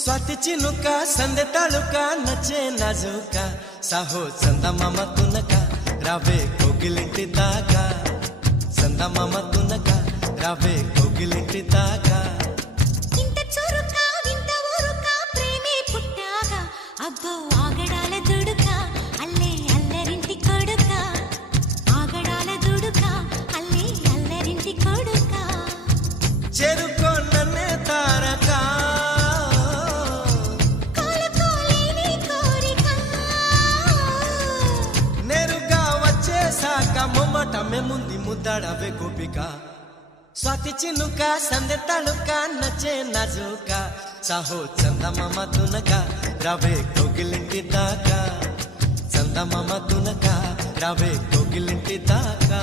स्वाती चिनुका संदे तालुका नचे नाजुका साहो चंदमाम तुनका रावे कोगिलिंटी दागा चंदमाम तुनका रावे कोगिलिंटी दागा इंत चुरुका विंत ऊरुका प्रेमे पुट्टागा अब्बो आगडाల దుడుకా అల్లే అల్లరింటి కొడుకా ఆగడాల దుడుకా అల్లే అల్లరింటి కొడుకా చెరుకో నన్నే తారకా మొమ్మటమే ముందు ముద్దాడవే గోపిక స్వాతి చినుక సందె తళుక నచ్చే నాజుక సాహో చందమామ తునక రావే కోగిలింటి దాకా చందమామ తునక రావే కోగిలింటి దాకా